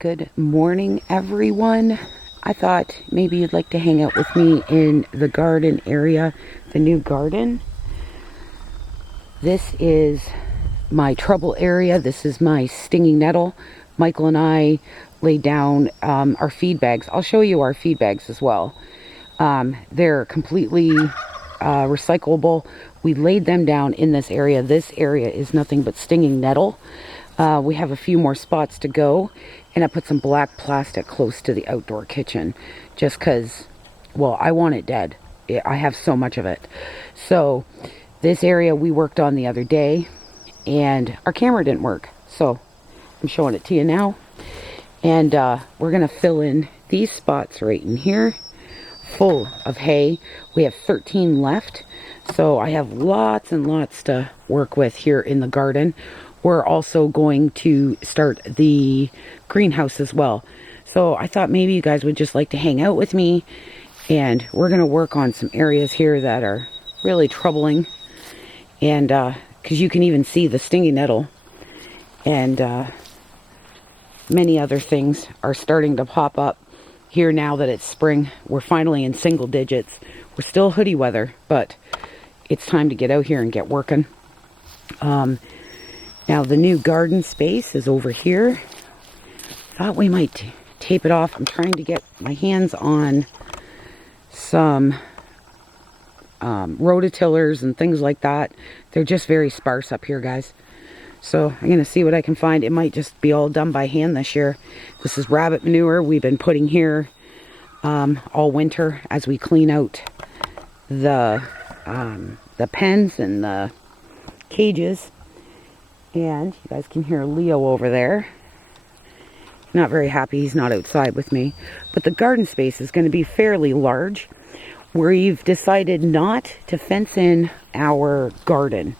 Good morning, everyone. I thought maybe you'd like to hang out with me in the garden area, the new garden. This is my trouble area. This is my stinging nettle. Michael and I laid down our feed bags. I'll show you our feed bags as well. They're completely recyclable. We laid them down in this area. This area is nothing but stinging nettle. We have a few more spots to go, and I put some black plastic close to the outdoor kitchen just because, well, I want it dead. I have so much of it. So this area we worked on the other day, and our camera didn't work, so I'm showing it to you now. And we're gonna fill in these spots right in here full of hay. We have 13 left, so I have lots and lots to work with here in the garden. We're also going to start the greenhouse as well. So I thought maybe you guys would just like to hang out with me, and we're going to work on some areas here that are really troubling. And because you can even see the stinging nettle, and many other things are starting to pop up here now that it's spring. We're finally in single digits. We're still hoodie weather, but it's time to get out here and get working. Now the new garden space is over here. Thought we might tape it off. I'm trying to get my hands on some rototillers and things like that. They're just very sparse up here, guys. So I'm going to see what I can find. It might just be all done by hand this year. This is rabbit manure we've been putting here all winter as we clean out the pens and the cages. And you guys can hear Leo over there. Not very happy he's not outside with me. But the garden space is going to be fairly large. We've decided not to fence in our garden,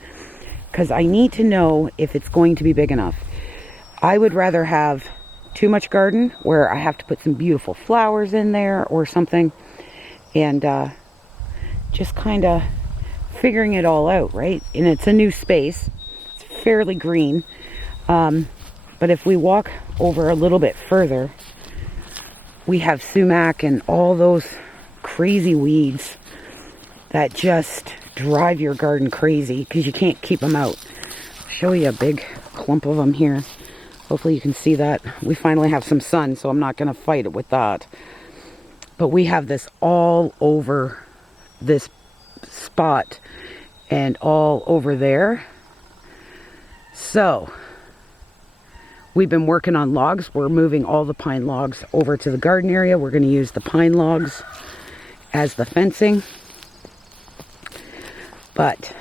because I need to know if it's going to be big enough. I would rather have too much garden where I have to put some beautiful flowers in there or something. And just kind of figuring it all out, right? And it's a new space. Fairly green, but if we walk over a little bit further, we have sumac and all those crazy weeds that just drive your garden crazy because you can't keep them out. I'll show you a big clump of them here. Hopefully you can see that. We finally have some sun, so I'm not going to fight it with that. But we have this all over this spot and all over there. So, we've been working on logs. We're moving all the pine logs over to the garden area. We're going to use the pine logs as the fencing. But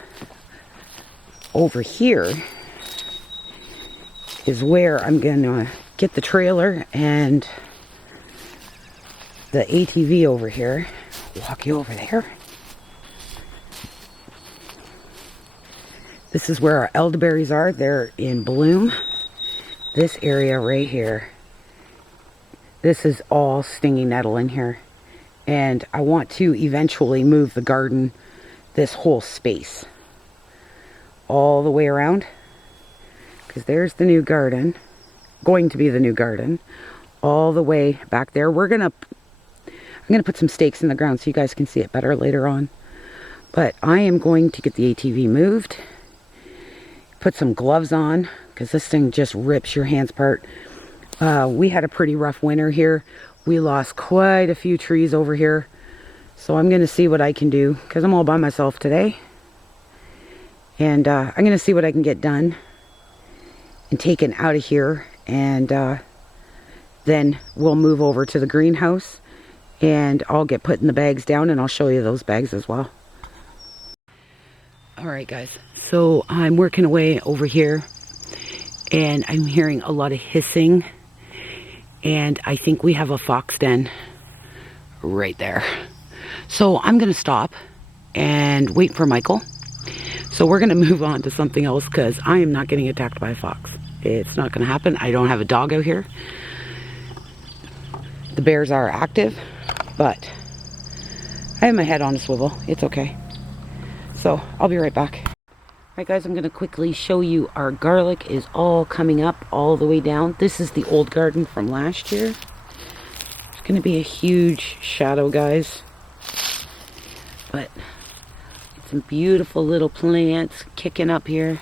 over here is where I'm going to get the trailer and the ATV over here. Walk you over there. This is where our elderberries are. They're in bloom. This area right here, this is all stinging nettle in here. And I want to eventually move the garden, this whole space, all the way around. Because there's the new garden, going to be the new garden, all the way back there. I'm gonna put some stakes in the ground so you guys can see it better later on. But I am going to get the ATV moved. Put some gloves on because this thing just rips your hands apart. We had a pretty rough winter here. We lost quite a few trees over here. So I'm going to see what I can do because I'm all by myself today. And I'm going to see what I can get done and taken out of here. And then we'll move over to the greenhouse and I'll get putting the bags down and I'll show you those bags as well. Alright guys, so I'm working away over here and I'm hearing a lot of hissing, and I think we have a fox den right there. So I'm going to stop and wait for Michael. So we're going to move on to something else because I am not getting attacked by a fox. It's not going to happen. I don't have a dog out here. The bears are active, but I have my head on a swivel. It's okay. So I'll be right back. Alright guys, I'm going to quickly show you our garlic is all coming up all the way down. This is the old garden from last year. It's going to be a huge shadow, guys. But some beautiful little plants kicking up here,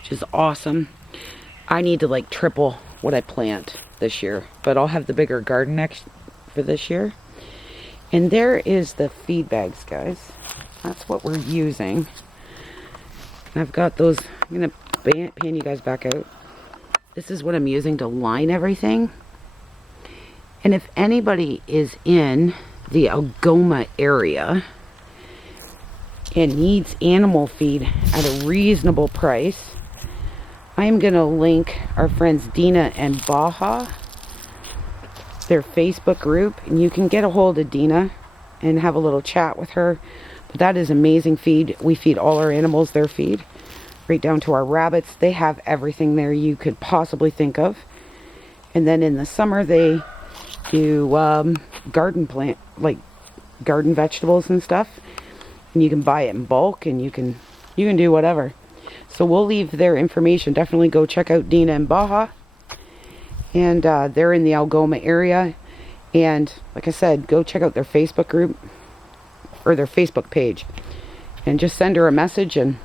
which is awesome. I need to like triple what I plant this year, but I'll have the bigger garden next for this year. And there is the feed bags, guys. That's what we're using. I've got those. I'm going to pan you guys back out. This is what I'm using to line everything. And if anybody is in the Algoma area and needs animal feed at a reasonable price, I'm going to link our friends Dina and Baja, their Facebook group, and you can get a hold of Dina and have a little chat with her. But that is amazing feed. We feed all our animals their feed, right down to our rabbits. They have everything there you could possibly think of. And then in the summer they do garden plant, like garden vegetables and stuff. And you can buy it in bulk, and you can do whatever. So we'll leave their information. Definitely go check out Dina and Baja. And they're in the Algoma area. And like I said, go check out their Facebook group or their Facebook page. And just send her a message and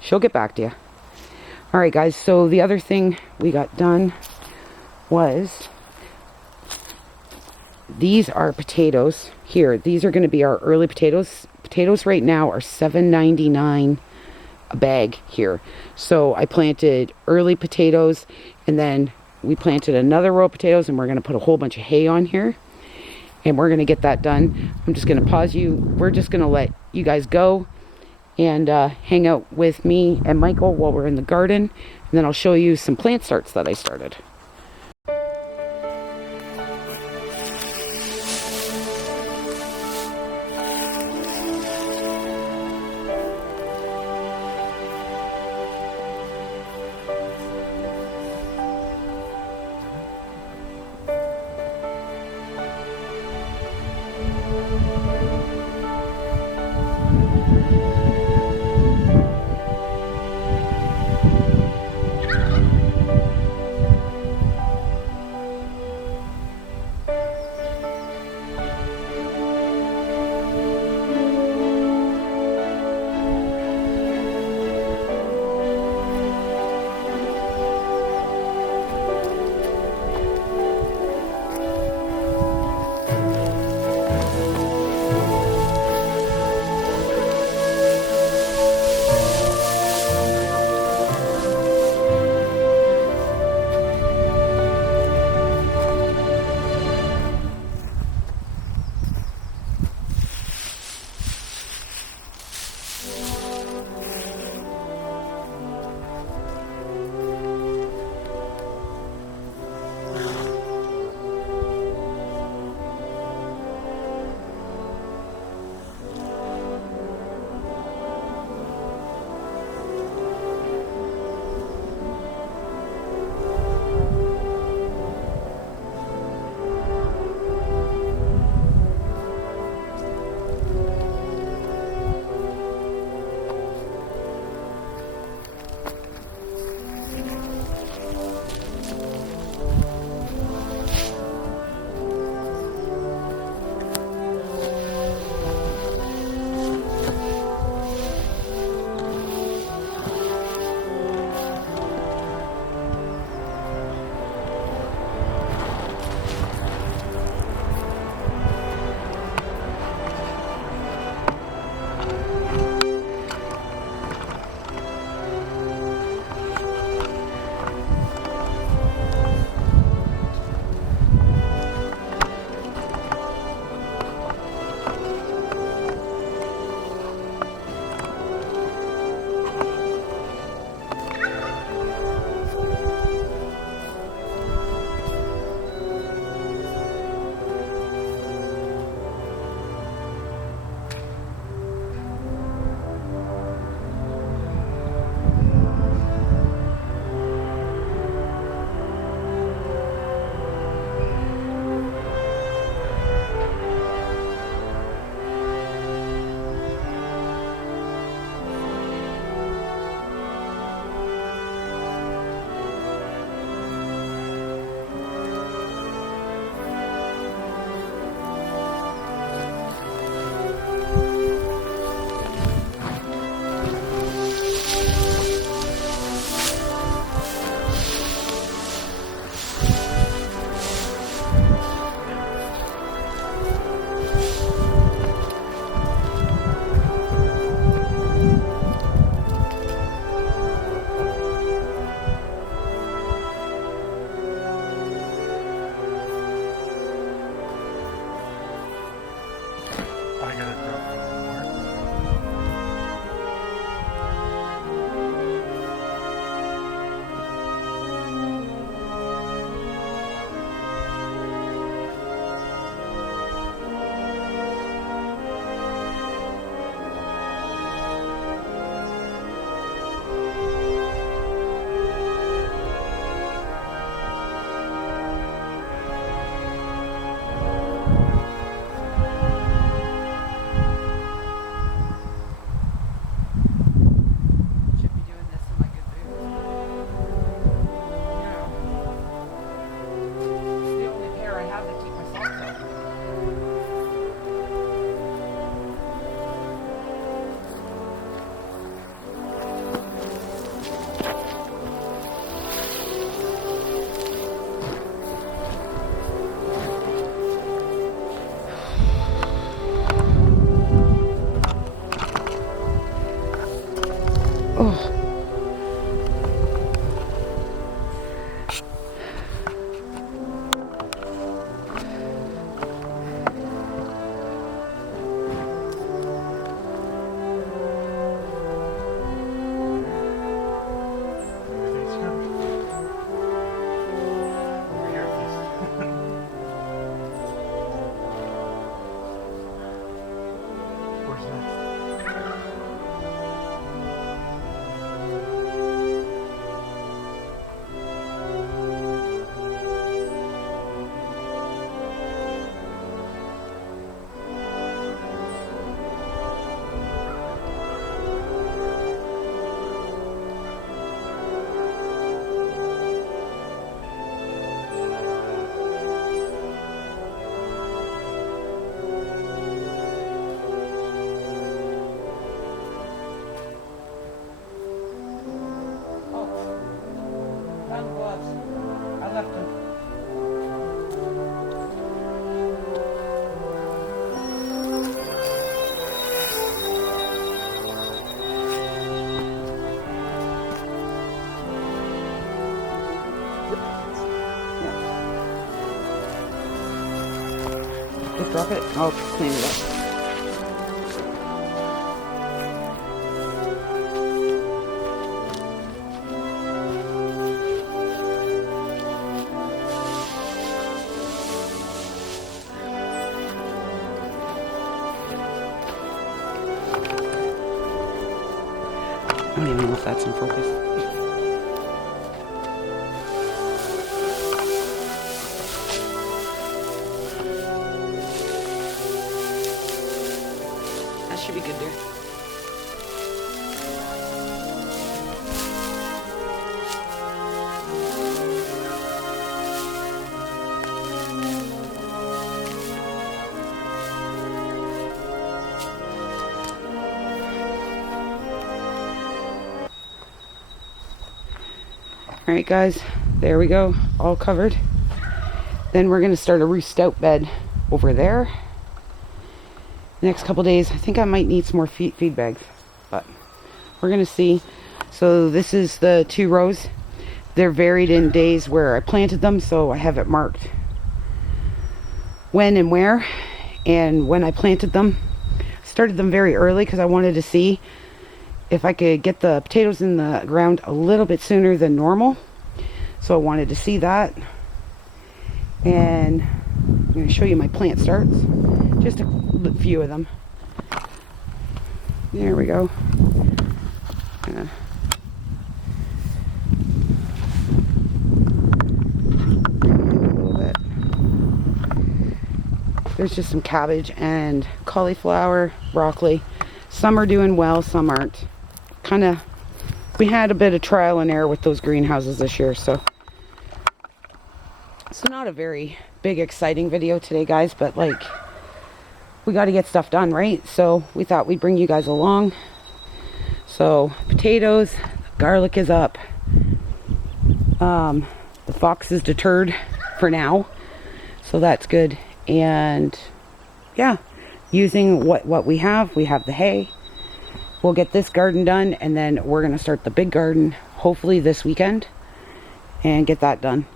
she'll get back to you. Alright guys, so the other thing we got done was these are potatoes here. These are going to be our early potatoes. Potatoes right now are $7.99 a bag here. So I planted early potatoes, and then we planted another row of potatoes, and we're going to put a whole bunch of hay on here. And we're going to get that done. I'm just going to pause you. We're just going to let you guys go and hang out with me and Michael while we're in the garden. And then I'll show you some plant starts that I started. Drop it. I'll clean it up. I don't even know if that's in focus. That should be good there. Alright guys, there we go, all covered. Then we're going to start a roost out bed over there. Next couple days, I think I might need some more feed bags, but we're going to see. So this is the 2 rows. They're varied in days where I planted them, so I have it marked when and where. And when I planted them, started them very early because I wanted to see if I could get the potatoes in the ground a little bit sooner than normal. So I wanted to see that. And I'm going to show you my plant starts. Just a few of them. There we go. A little bit. There's just some cabbage and cauliflower, broccoli. Some are doing well, some aren't. We had a bit of trial and error with those greenhouses this year, so not a very big exciting video today, guys, but like, we got to get stuff done, right? So we thought we'd bring you guys along. So potatoes, garlic is up, the fox is deterred for now, so that's good. And yeah, using what we have the hay. We'll get this garden done, and then we're going to start the big garden hopefully this weekend and get that done.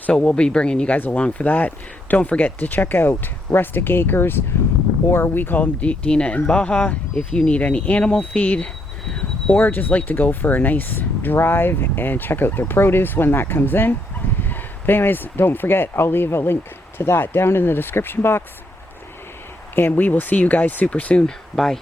So we'll be bringing you guys along for that. Don't forget to check out Rustic Acres, or we call them Dina and Baja, if you need any animal feed or just like to go for a nice drive and check out their produce when that comes in. But anyways, don't forget, I'll leave a link to that down in the description box, and we will see you guys super soon. Bye.